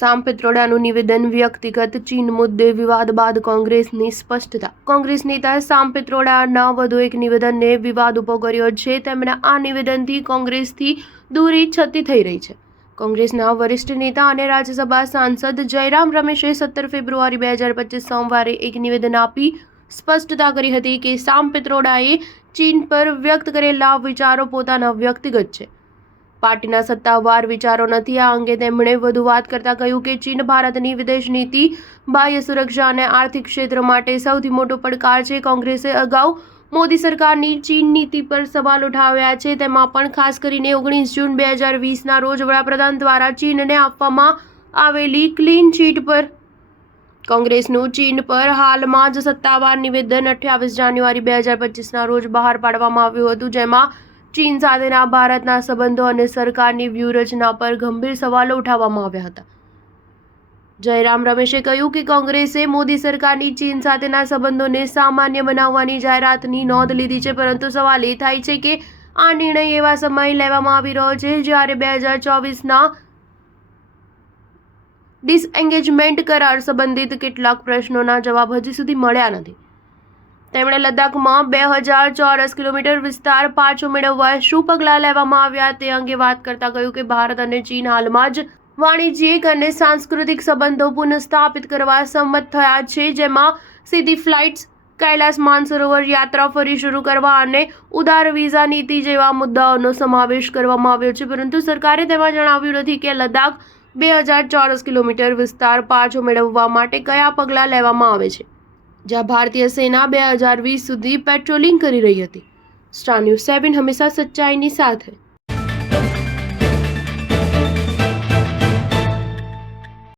સામ પિત્રોડાનું નિવેદન વ્યક્તિગત ચીન મુદ્દે વિવાદ બાદ કોંગ્રેસની સ્પષ્ટતા. કોંગ્રેસ નેતા સામ પિત્રોડાના વધુ એક નિવેદનને વિવાદ ઊભો કર્યો છે. તેમના આ નિવેદનથી કોંગ્રેસથી દૂરી છતી થઈ રહી છે. કોંગ્રેસના વરિષ્ઠ નેતા અને રાજ્યસભા સાંસદ જયરામ રમેશે 17 ફેબ્રુઆરી 2025 સોમવારે એક નિવેદન આપી સ્પષ્ટતા કરી હતી કે સામ પિત્રોડાએ ચીન પર વ્યક્ત કરેલા વિચારો પોતાના વ્યક્તિગત છે, પાર્ટીના સત્તાવાર વિચારો નથી. આ અંગે તેમણે વધુ વાત કરતા કહ્યું કે ચીન ભારતની વિદેશ નીતિ, બાહ્ય સુરક્ષા અને આર્થિક ક્ષેત્ર માટે સૌથી મોટો પડકાર છે. કોંગ્રેસે અગાઉ મોદી સરકારની ચીન નીતિ પર સવાલ ઉઠાવ્યા છે, તેમાં પણ ખાસ કરીને 19 જૂન 2020ના રોજ વડાપ્રધાન દ્વારા ચીનને આપવામાં આવેલી ક્લીન ચીટ પર. કોંગ્રેસનું ચીન પર હાલમાં જ સત્તાવાર નિવેદન 28 જાન્યુઆરી 2025ના રોજ બહાર પાડવામાં આવ્યું હતું, જેમાં ચીન સાથેના ભારતના સંબંધો અને સરકારની વ્યૂહરચના પર ગંભીર સવાલો ઉઠાવવામાં આવ્યા હતા. જયરામ રમેશે કહ્યું કે કોંગ્રેસે મોદી સરકારની ચીન સાથેના સંબંધોને સામાન્ય બનાવવાની જાહેરાતની નોંધ લીધી છે, પરંતુ સવાલ એ થાય છે કે આ નિર્ણય એવા સમયે લેવામાં આવી રહ્યો છે જ્યારે 2024ના ડિસએન્ગેજમેન્ટ કરાર સંબંધિત કેટલાક પ્રશ્નોના જવાબ હજી સુધી મળ્યા નથી. તેમણે લદ્દાખમાં 2000 ચોરસ કિલોમીટર વિસ્તાર પાછો મેળવવા શું પગલાં લેવામાં આવ્યા તે અંગે વાત કરતા કહ્યું કે ભારત અને ચીન હાલમાં જ વાણિજ્યિક અને સાંસ્કૃતિક સંબંધો પુનઃસ્થાપિત કરવા સંમત થયા છે, જેમાં સીધી ફ્લાઇટ્સ, કૈલાસ માનસરોવર યાત્રા ફરી શરૂ કરવા અને ઉદાર વિઝા નીતિ જેવા મુદ્દાઓનો સમાવેશ કરવામાં આવ્યો છે. પરંતુ સરકારે તેમાં જણાવ્યું નથી કે લદ્દાખ 2000 ચોરસ કિલોમીટર વિસ્તાર પાછો મેળવવા માટે કયા પગલાં લેવામાં આવે છે, જ્યાં ભારતીય સેના 2020 સુધી પેટ્રોલિંગ કરી રહી હતી. સ્ટાર ન્યૂઝ 7 હંમેશા સચ્ચાઈની સાથે.